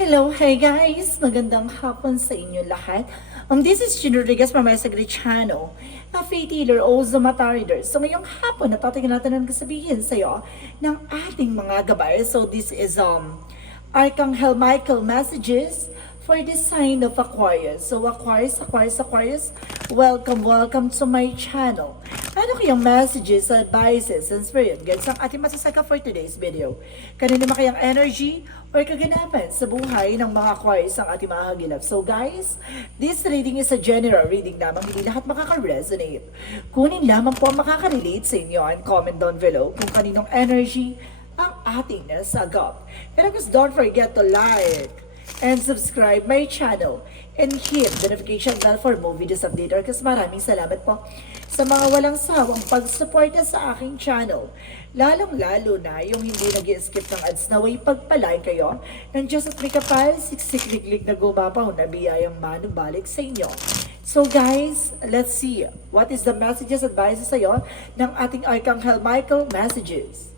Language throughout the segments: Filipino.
Hello, hi guys! Magandang hapon sa inyo lahat. Um, this is Gino Rodriguez from my channel, a faith healer, also mata reader. So ngayong hapon, natatingin natin ang kasabihin sa iyo ng ating mga gabay. So this is um Archangel Michael messages for the sign of Aquarius. So Aquarius, Aquarius, Aquarius, welcome, welcome to my channel. Ano kayang messages, advices, and spirit guides ang ating masasaka for today's video? Kanino ba kayang energy or kaganapan sa buhay ng mga Aquarius ang ating mga hagilap? So guys, this reading is a general reading lamang, hindi lahat makaka-resonate. Kunin lamang po ang makaka-relate sa inyo and comment down below kung kaninong energy ang ating nasagap. Of course, don't forget to like, and subscribe my channel and hit the notification bell for more videos updated kasi maraming salamat po sa mga walang sawang pagsuporta sa aking channel. Lalong-lalo na yung hindi nag skip ng ads na way pagpalay kayo ng Diyos at may kapal, siksikliklik na gumapaw na biyayang manubalik sa inyo. So guys, let's see what is the messages advices sa'yo ng ating Archangel Michael messages.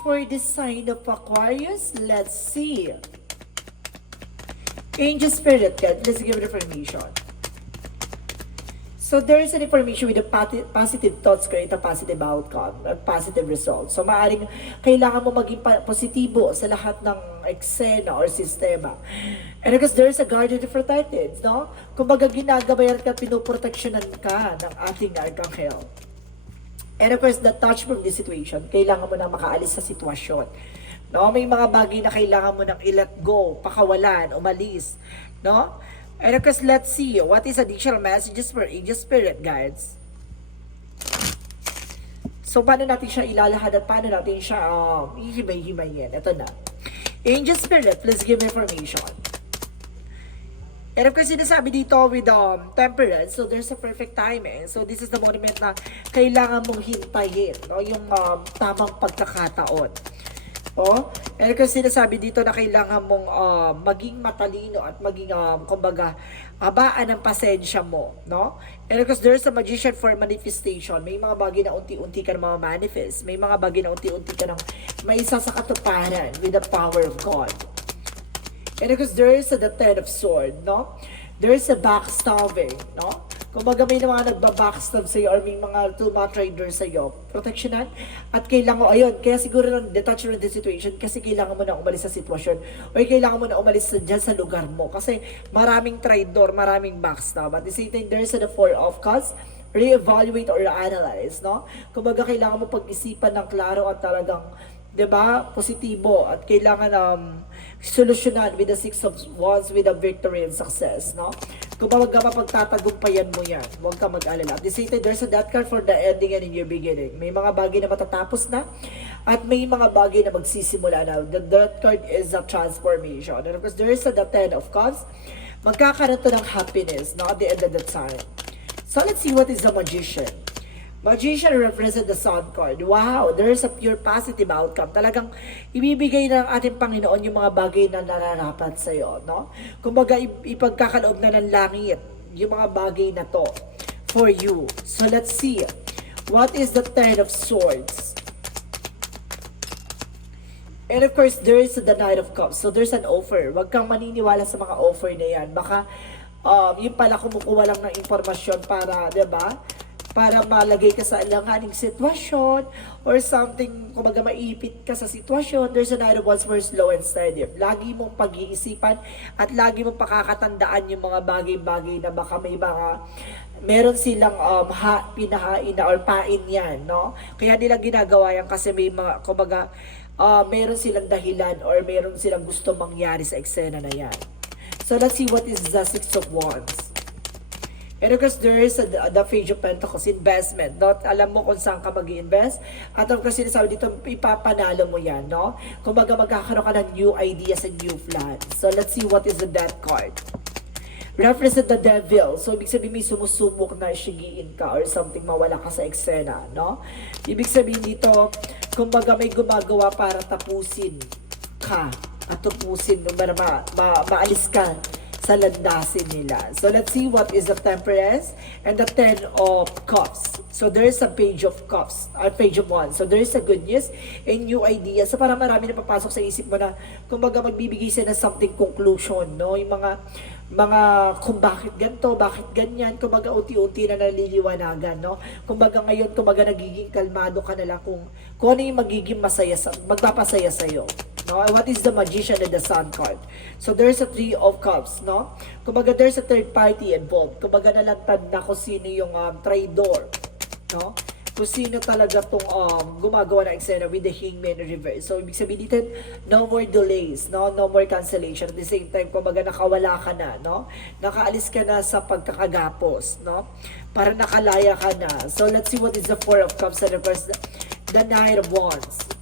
For the sign of Aquarius, let's see. Angel Spirit Guide, let's give it information. So there is an information with the positive thoughts create a positive outcome, a positive result. So maaring kailangan mo maging positibo sa lahat ng eksena or sistema. And because there is a guardian protected, no? Kumbaga ginagabayan ka, pinoproteksyonan ka ng ating arkanghel. And of course, the touch from the situation, kailangan mo nang makaalis sa sitwasyon. No, may mga bagay na kailangan mo nang i-let go, pakawalan, umalis, no? And of course, let's see what is additional messages for angel spirit guides. So, paano natin siya ilalahad at paano natin siya um, ihimay-himayin? Ito na. Angel spirit, please give information. And of course, sinasabi dito with um, temperance, so there's a perfect timing. So this is the moment na kailangan mong hintayin, no? yung um, tamang pagkakataon. Oh, and of course, sinasabi dito na kailangan mong um, maging matalino at maging, um, kumbaga, habaan ng pasensya mo, no? And of course, there's a magician for manifestation. May mga bagay na unti-unti ka na manifest May mga bagay na unti-unti ka nang may isa sa katuparan with the power of God. And because there is a the ten of sword, no? There is a backstabbing, no? Kumbaga may mga nagbabackstab sa'yo or may mga tumatrader sa'yo, proteksyonan. At kailangan mo, ayun, kaya siguro nang detach from the situation kasi kailangan mo na umalis sa sitwasyon or kailangan mo na umalis sa, dyan sa lugar mo. Kasi maraming trader, maraming backstab. At the same time, there is a the four of cups, re-evaluate or analyze, no? Kumbaga kailangan mo pag-isipan ng klaro at talagang 'di ba? Positibo at kailangan um solusyonan with the six of wands with a victory and success, no? Kung baga mapagtatagumpayan mo yan, huwag ka mag-alala. At the same time, there's a death card for the ending and in your beginning. May mga bagay na matatapos na at may mga bagay na magsisimula na. The death card is a transformation. And of course, there is a the ten of cups. Magkakaroon to ng happiness, no? At the end of the time. So let's see what is the magician. Magician represent the sun card. Wow, there's a pure positive outcome. Talagang ibibigay ng ating Panginoon yung mga bagay na nararapat sa iyo, no? Kumbaga ip- ipagkakaloob na ng langit yung mga bagay na to for you. So let's see. What is the Ten of Swords? And of course, there is the Knight of Cups. So there's an offer. Huwag kang maniniwala sa mga offer na yan. Baka um, yung pala kumukuha lang ng impormasyon para, di ba? Para malagay ka sa alanganing sitwasyon or something, kumbaga maipit ka sa sitwasyon. There's a Knight of Wands for slow and steady. Lagi mong pag-iisipan at lagi mong pakakatandaan yung mga bagay-bagay na baka may mga meron silang um, ha, pinahain na or pain yan, no? Kaya nila ginagawa yan kasi may mga, kumbaga, uh, meron silang dahilan or meron silang gusto mangyari sa eksena na yan. So let's see what is the Six of Wands. And of course, there is a, the Page of Pentacles investment. No? Alam mo kung saan ka mag invest At of course, sinasabi dito, ipapanalo mo yan. No? Kung baga magkakaroon ka ng new ideas and new plans. So let's see what is the Death card. Represent the devil. So, ibig sabihin may sumusubok na sigiin ka or something mawala ka sa eksena, no? Ibig sabihin dito, kumbaga may gumagawa para tapusin ka at tapusin, para ma, ma, maalis ka sa landasin nila. So let's see what is the temperance and the ten of cups. So there is a page of cups, a page of one. So there is a good news and new idea. So para marami na papasok sa isip mo na kumbaga magbibigay sila ng something conclusion, no? Yung mga mga kung bakit ganto, bakit ganyan, kumbaga unti-unti na naliliwanagan, no? Kumbaga ngayon, kumbaga nagiging kalmado ka na lang kung, kung ano yung magiging masaya, sa, magpapasaya sa'yo. No? What is the magician and the sun card? So there's a three of cups, no? Kumbaga there's a third party involved. Kumbaga nalantad na kung sino yung um, traitor, no? Kung sino talaga tong um, gumagawa ng eksena with the hangman reverse. So ibig sabihin dito, no more delays, no? No more cancellation. At the same time, kumbaga nakawala ka na, no? Nakaalis ka na sa pagkakagapos, no? Para nakalaya ka na. So let's see what is the four of cups and of the nine of wands.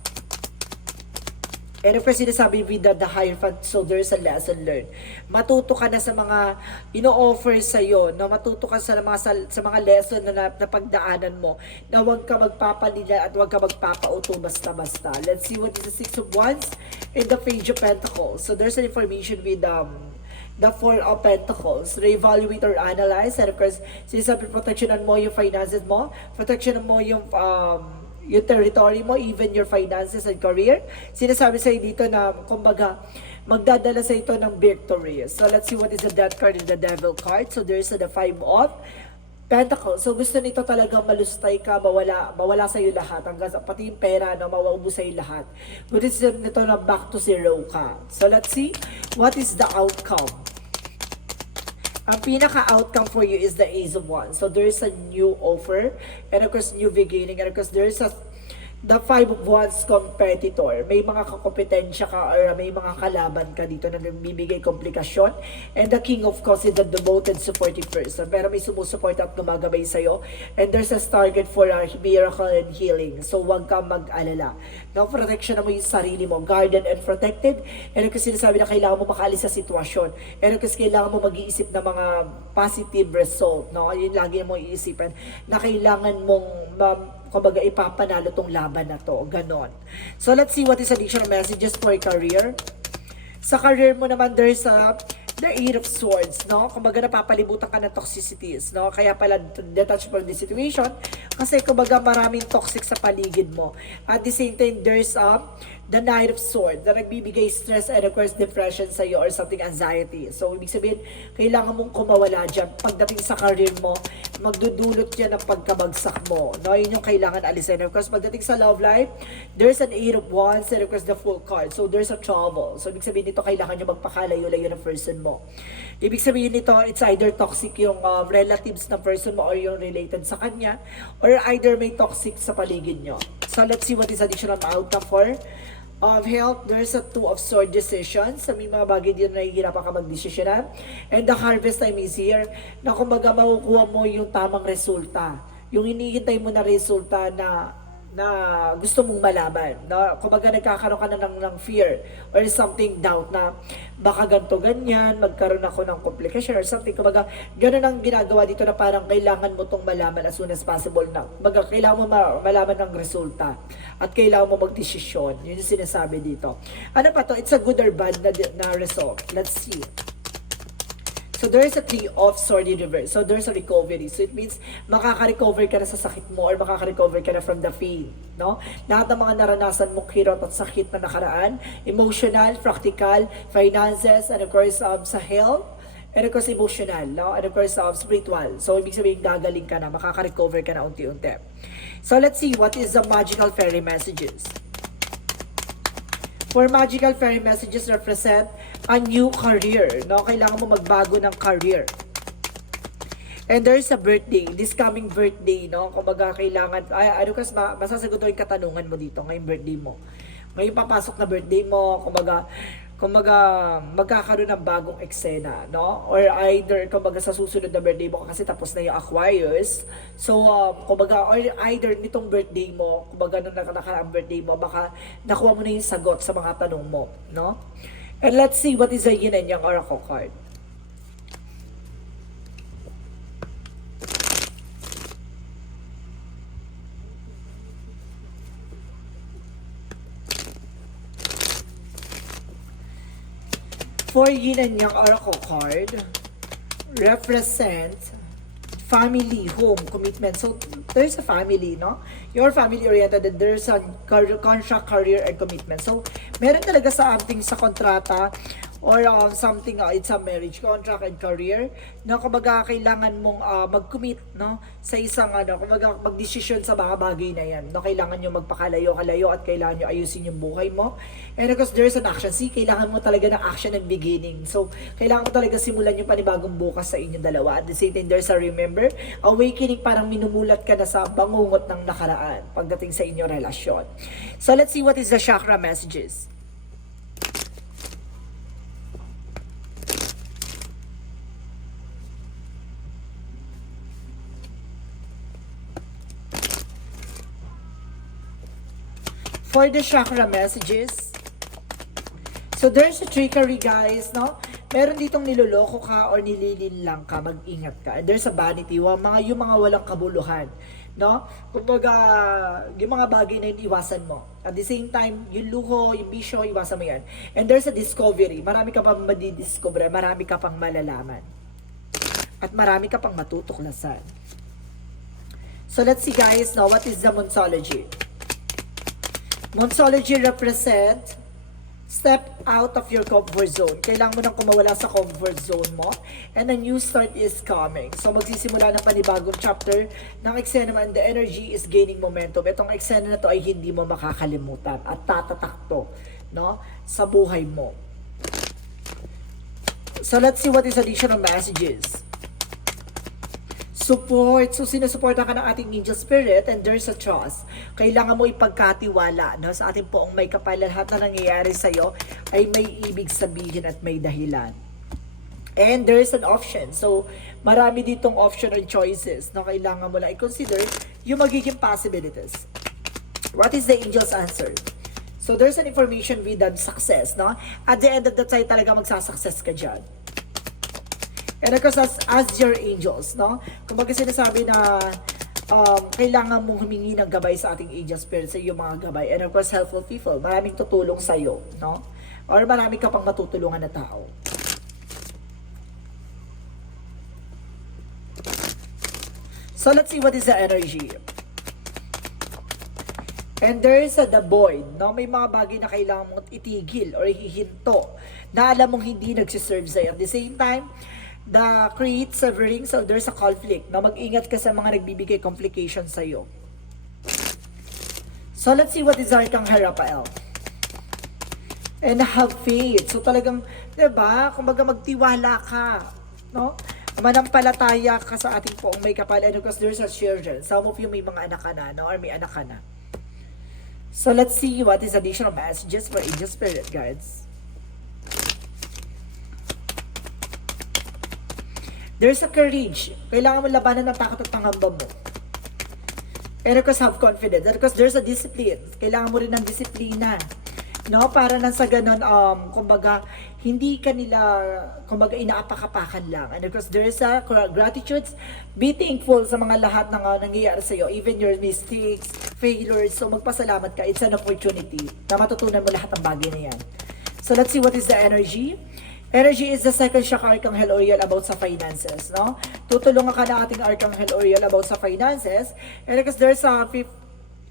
And of course, sinasabi with the, the Hierophant, so there's a lesson learned. Matuto ka na sa mga ino-offer sa'yo, no? matuto ka sa mga, sa, sa mga lesson na, na napagdaanan mo, na huwag ka magpapalila at huwag ka magpapauto basta-basta. Let's see what is the Six of Wands and the Page of Pentacles. So there's an information with um, the Four of Pentacles. Re-evaluate or analyze. And of course, sinasabi protectionan mo yung finances mo, protectionan mo yung um, yung territory mo, even your finances and career. Sinasabi sa'yo dito na, kumbaga, magdadala sa ito ng victory. So, let's see what is the death card and the devil card. So, there's the five of Pentacles. So, gusto nito talagang malustay ka, mawala, mawala sa'yo lahat. Hanggang pati yung pera, no, mawaubos sa'yo lahat. Gusto nito na back to zero ka. So, let's see what is the outcome. Ang pinaka-outcome for you is the Ace of Wands. So, there is a new offer, and of course, new beginning, and of course, there is a the Five of Wands competitor. May mga kakompetensya ka or may mga kalaban ka dito na nagbibigay komplikasyon. And the King of Cups is the devoted supportive person. Pero may sumusuporta at gumagabay sa'yo. And there's a target for a miracle and healing. So, huwag kang mag-alala. No, protection na mo yung sarili mo. Guarded and protected. And kasi sinasabi na kailangan mo makaalis sa sitwasyon. And kasi kailangan mo mag-iisip ng mga positive result. No? Yun lagi mo iisipin na kailangan mong um, kumbaga ipapanalo tong laban na to. Ganon. So let's see what is additional messages for career. Sa career mo naman, there's a the Eight of Swords, no? Kumbaga napapalibutan ka ng toxicities, no? Kaya pala detach from the situation kasi kumbaga maraming toxic sa paligid mo. At the same time, there's a the Knight of Swords na nagbibigay stress and of course depression sa iyo or something anxiety. So, ibig sabihin, kailangan mong kumawala dyan. Pagdating sa career mo, magdudulot yan ng pagkabagsak mo. No? Yun yung kailangan alisin. Of course, pagdating sa love life, there's an Eight of Wands and of course the full card. So, there's a trouble. So, ibig sabihin nito, kailangan nyo magpakalayo-layo ng person mo. Ibig sabihin nito, it's either toxic yung uh, relatives ng person mo or yung related sa kanya or either may toxic sa paligid nyo. So, let's see what is additional outcome for of health, there's a two of sword decisions. Sa mga bagay dito na nahihirapan ka magdesisyonan. And the harvest time is here na kumbaga makukuha mo yung tamang resulta. Yung hinihintay mo na resulta na na gusto mong malaman. Na, kumbaga nagkakaroon ka na ng, ng fear or something doubt na baka ganto ganyan, magkaroon ako ng complication or something. Kumbaga, ganun ang ginagawa dito na parang kailangan mo tong malaman as soon as possible na. Kumbaga, kailangan mo ma- malaman ng resulta at kailangan mo magdesisyon. Yun yung sinasabi dito. Ano pa to? It's a good or bad na, na result. Let's see. So there's a three of sword in reverse. So there's a recovery. So it means makaka-recover ka na sa sakit mo or makaka-recover ka na from the pain. No? Lahat ng mga naranasan mong kirot at sakit na nakaraan, emotional, practical, finances, and of course um, sa health, and of course emotional, no? and of course um, spiritual. So ibig sabihin gagaling ka na, makaka-recover ka na unti-unti. So let's see what is the magical fairy messages. For magical fairy messages represent a new career. No? Kailangan mo magbago ng career. And there's a birthday, this coming birthday, no? Kumbaga kailangan, ay, ano kas, ma, masasagot yung katanungan mo dito, ngayong birthday mo. Ngayon papasok na birthday mo, kumbaga, kumbaga, magkakaroon ng bagong eksena, no? Or either, kumbaga, sa susunod na birthday mo, kasi tapos na yung Aquarius. So, um, kumbaga, or either nitong birthday mo, kumbaga, nung nakaraang birthday mo, baka nakuha mo na yung sagot sa mga tanong mo, no? And let's see what is the yin and yang oracle card. For yin and yang oracle card represent family, home, commitment. So, there's a family, no? You're family-oriented and there's a career, contract, career, and commitment. So, meron talaga sa ating sa kontrata or um, something, uh, it's a marriage contract and career, na kumbaga kailangan mong uh, mag-commit, no? Sa isang, ano, kumbaga mag-decision sa mga bagay na yan, no? Kailangan nyo magpakalayo-kalayo at kailangan nyo ayusin yung buhay mo. And of course, there's an action. See, kailangan mo talaga ng action and beginning. So, kailangan mo talaga simulan yung panibagong bukas sa inyong dalawa. At the same time, there's a remember, awakening, parang minumulat ka na sa bangungot ng nakaraan pagdating sa inyong relasyon. So, let's see what is the chakra messages. For the chakra messages, So there's a trickery guys, no? Meron ditong niloloko ka or nililin lang ka, mag-ingat ka. And there's a vanity, wa mga yung mga walang kabuluhan, no? Kumbaga, yung mga bagay na yun, iwasan mo. At the same time, yung luho, yung bisyo, iwasan mo yan. And there's a discovery. Marami ka pang madidiscover, marami ka pang malalaman. At marami ka pang matutuklasan. So let's see guys, now what is the Monsology? Monsology represent step out of your comfort zone. Kailangan mo nang kumawala sa comfort zone mo. And a new start is coming. So magsisimula ng panibagong chapter ng eksena and the energy is gaining momentum. Itong eksena na to ay hindi mo makakalimutan at tatatak to no, sa buhay mo. So let's see what is additional messages. Support. So, sinusuporta ka ng ating angel spirit and there's a trust. Kailangan mo ipagkatiwala no, sa ating poong may kapal. Lahat na nangyayari sa'yo ay may ibig sabihin at may dahilan. And there is an option. So, marami ditong option and choices na kailangan mo lang i-consider yung magiging possibilities. What is the angel's answer? So, there's an information with that success, no? At the end of the day, talaga magsasuccess ka dyan. And of course, as, as your angels, no? Kumbaga sinasabi na um, kailangan mong humingi ng gabay sa ating angel spirit sa iyong mga gabay. And of course, helpful people. Maraming tutulong sa iyo, no? Or marami ka pang matutulungan na tao. So let's see what is the energy. And there is a the void, no? May mga bagay na kailangan mong itigil or hihinto na alam mong hindi nagsiserve sa'yo. At the same time, the create severing, so there's a conflict, na mag-ingat ka sa mga nagbibigay complication sa'yo. So let's see what is Arcangel Raphael. And have faith. So talagang, 'di ba? Kumbaga magtiwala ka, no? Manampalataya ka sa ating poong may kapal and because there's a children. Some of you may mga anak ka na, no? Or may anak ka na. So let's see what is additional messages for angel spirit guides. There's a courage. Kailangan mo labanan ng takot at pangamba mo. And of have confidence. And of there's a discipline. Kailangan mo rin ng disiplina. No? Para nang sa ganun, um, kumbaga, hindi ka nila, kumbaga, inaapakapakan lang. And of course, there's a gratitude. Be thankful sa mga lahat ng uh, nangyayari sa'yo. Even your mistakes, failures. So, magpasalamat ka. It's an opportunity na matutunan mo lahat ng bagay na yan. So, let's see what is the energy. Energy is the second chakra Archangel Uriel about sa finances, no? Tutulungan ka na ating Archangel Uriel about sa finances. And because there's a fifth,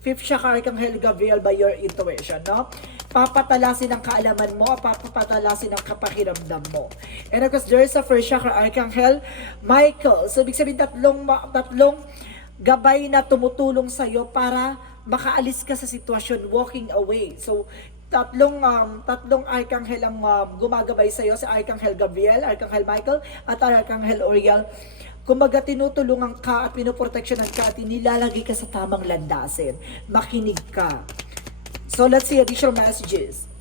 fifth chakra Archangel Gabriel by your intuition, no? Papatalasin ang kaalaman mo, papatalasin ang kapakiramdam mo. And of course, there's a first chakra Archangel Michael. So, ibig sabihin tatlong, tatlong gabay na tumutulong sa'yo para makaalis ka sa sitwasyon, walking away. So, tatlong um, tatlong arkanghel ang um, gumagabay sa iyo si Arkanghel Gabriel, Arkanghel Michael at Arkanghel Uriel. Kumbaga tinutulungan ka at pinoproteksyonan ka at nilalagay ka sa tamang landasin. Makinig ka. So let's see additional messages.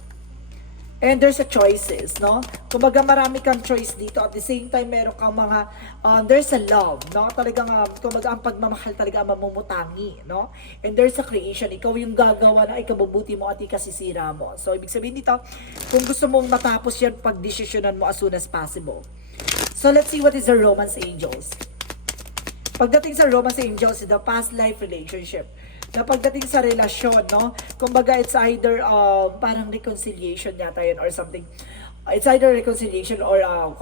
And there's a choices, no? Kumbaga marami kang choice dito. At the same time, meron kang mga, um, there's a love, no? Talagang, um, kumbaga ang pagmamahal talaga ang mamumutangi, no? And there's a creation. Ikaw yung gagawa na ikabubuti mo at ikasisira mo. So, ibig sabihin dito, kung gusto mong matapos yan, pagdesisyonan mo as soon as possible. So, let's see what is the romance angels. Pagdating sa romance angels, the past life relationship na pagdating sa relasyon, no? Kumbaga, it's either um, parang reconciliation yata yun or something. it's either reconciliation or uh,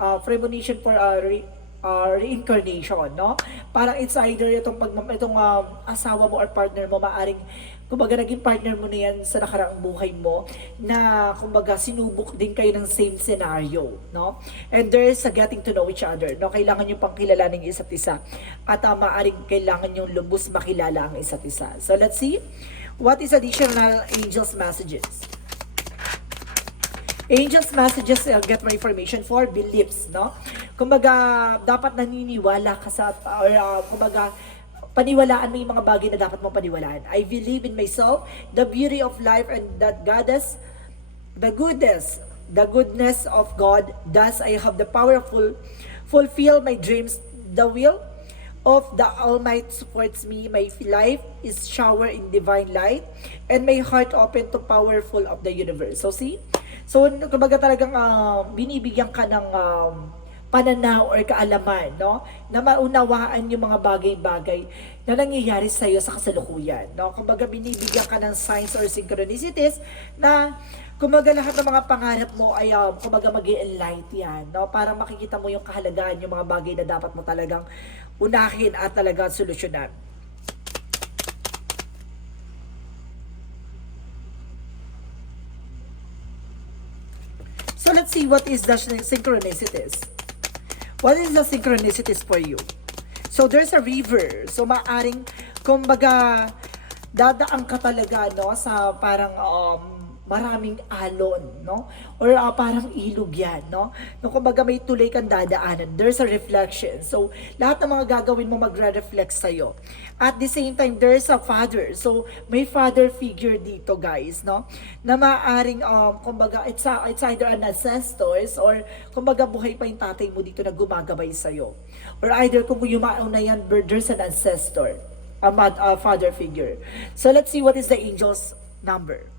uh, premonition for uh, re- uh, reincarnation, no? Parang it's either itong pag itong um, asawa mo or partner mo maaring kumbaga naging partner mo na yan sa nakaraang buhay mo na kumbaga sinubok din kayo ng same scenario, no? And there is a getting to know each other, no? Kailangan nyo pang kilalanin ang isa't isa at uh, maaring kailangan yung lubos makilala ang isa't isa. So let's see what is additional angels messages. Angels messages uh, get more information for beliefs, no? Kumbaga, dapat naniniwala ka sa, or uh, kumbaga, paniwalaan mo yung mga bagay na dapat mong paniwalaan. I believe in myself, the beauty of life, and that goddess, the goodness, the goodness of God, thus I have the power of full, fulfill my dreams, the will of the Almighty supports me. My life is shower in divine light, and my heart open to powerful of the universe. So see? So, kumbaga talagang ah, binibigyan ka ng um, pananaw or kaalaman, no? Na maunawaan yung mga bagay-bagay na nangyayari sa iyo sa kasalukuyan, no? Kumbaga binibigyan ka ng signs or synchronicities na kumbaga lahat ng mga pangarap mo ay um, kumbaga mag enlight yan, no? Para makikita mo yung kahalagahan, yung mga bagay na dapat mo talagang unahin at talagang solusyonan. So let's see what is the synchronicities. What is the synchronicities for you? So there's a river. So maaring kumbaga dadaan ka talaga no sa parang um, maraming alon, no? Or ah, parang ilog yan, no? No, kumbaga may tulay kang dadaanan. There's a reflection. So, lahat ng mga gagawin mo magre-reflect sa'yo. At the same time, there's a father. So, may father figure dito, guys, no? Na maaring, um, kumbaga, it's, a, it's either an ancestors or, kumbaga, buhay pa yung tatay mo dito na gumagabay sa'yo. Or either kung yumao na yan, there's an ancestor, a, mad, a father figure. So, let's see what is the angel's number.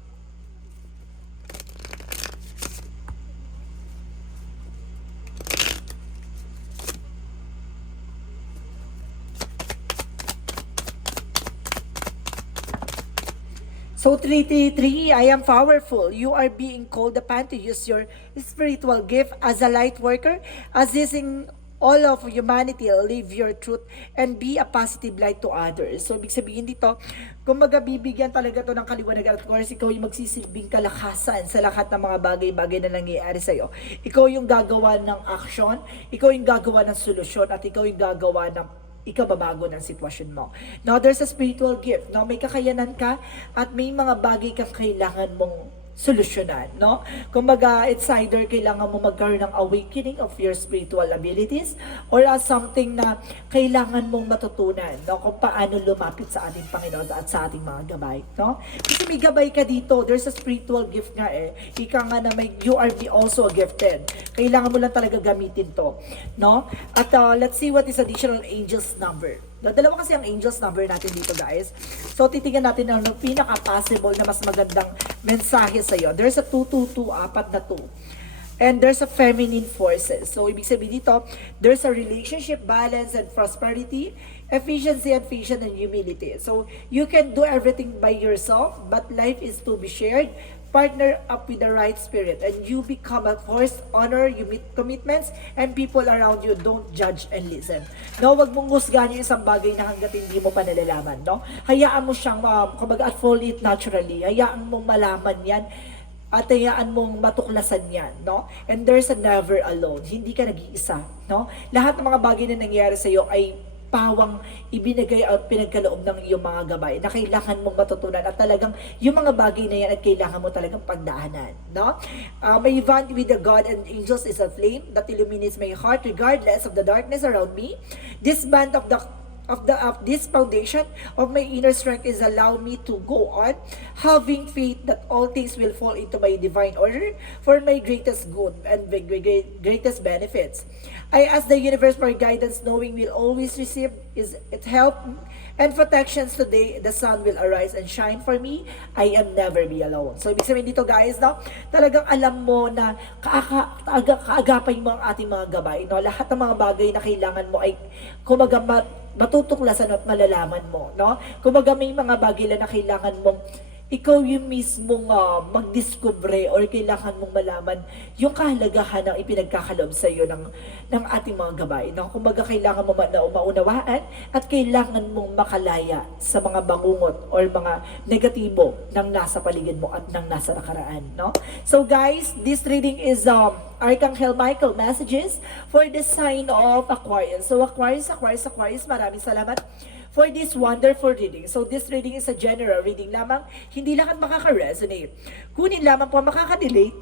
So 333, I am powerful. You are being called upon to use your spiritual gift as a light worker, assisting all of humanity live your truth and be a positive light to others. So, ibig sabihin dito, kumbaga bibigyan talaga to ng kaliwanagan. Of course, ikaw yung magsisilbing kalakasan sa lahat ng mga bagay-bagay na nangyayari sa'yo. Ikaw yung gagawa ng action, ikaw yung gagawa ng solusyon, at ikaw yung gagawa ng ikababago ng sitwasyon mo. Now, there's a spiritual gift. No? May kakayanan ka at may mga bagay kang kailangan mong solusyonan, no? Kumbaga, it's either kailangan mo magkaroon ng awakening of your spiritual abilities or as something na kailangan mong matutunan, no? Kung paano lumapit sa ating Panginoon at sa ating mga gabay, no? Kasi may gabay ka dito, there's a spiritual gift nga eh. Ika nga na may, you are be also gifted. Kailangan mo lang talaga gamitin to, no? At uh, let's see what is additional angels number. Dalawa kasi ang angels number natin dito guys. So titingnan natin ano pinaka-possible na mas magandang mensahe sa iyo. There's a 222, apat na 2. And there's a feminine forces. So ibig sabihin dito, there's a relationship balance and prosperity, efficiency and vision and humility. So you can do everything by yourself, but life is to be shared partner up with the right spirit and you become a force, honor, you meet commitments, and people around you don't judge and listen. No, wag mong husgahan yung isang bagay na hanggat hindi mo pa nalalaman, no? Hayaan mo siyang, uh, kumbaga, at fall it naturally. Hayaan mong malaman yan at hayaan mong matuklasan yan, no? And there's a never alone. Hindi ka nag-iisa, no? Lahat ng mga bagay na nangyayari sa iyo ay pawang ibinigay at pinagkaloob ng iyong mga gabay na kailangan mong matutunan at talagang yung mga bagay na yan at kailangan mo talagang pagdaanan. No? Uh, my bond with the God and angels is a flame that illuminates my heart regardless of the darkness around me. This band of the of the of this foundation of my inner strength is allow me to go on having faith that all things will fall into my divine order for my greatest good and greatest benefits. I ask the universe for guidance knowing we'll always receive is it help and protections today. The sun will arise and shine for me. I am never be alone. So ibig sabihin dito guys no talagang alam mo na kaaga, kaagapay mo ang ating mga gabay no? Lahat ng mga bagay na kailangan mo ay kumaga mat, matutuklasan at malalaman mo no? Kumaga may mga bagay na kailangan mong ikaw yung mismong uh, magdiskubre or kailangan mong malaman yung kahalagahan ng ipinagkakaloob sa iyo ng, ng ating mga gabay. No? Kumbaga, kailangan mo na maunawaan at kailangan mong makalaya sa mga bangungot or mga negatibo ng nasa paligid mo at ng nasa nakaraan. No? So guys, this reading is um, Archangel Michael messages for the sign of Aquarius. So Aquarius, Aquarius, Aquarius, maraming salamat for this wonderful reading. So this reading is a general reading lamang, hindi lahat makaka-resonate. Kunin lamang po makaka-relate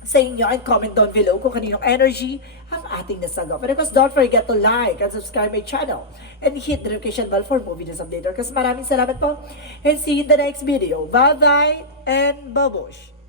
sa inyo and comment down below kung kaninong energy ang ating nasagaw. Of course, don't forget to like and subscribe my channel and hit the notification bell for movie news update. Kasi maraming salamat po and see you in the next video. Bye-bye and babush!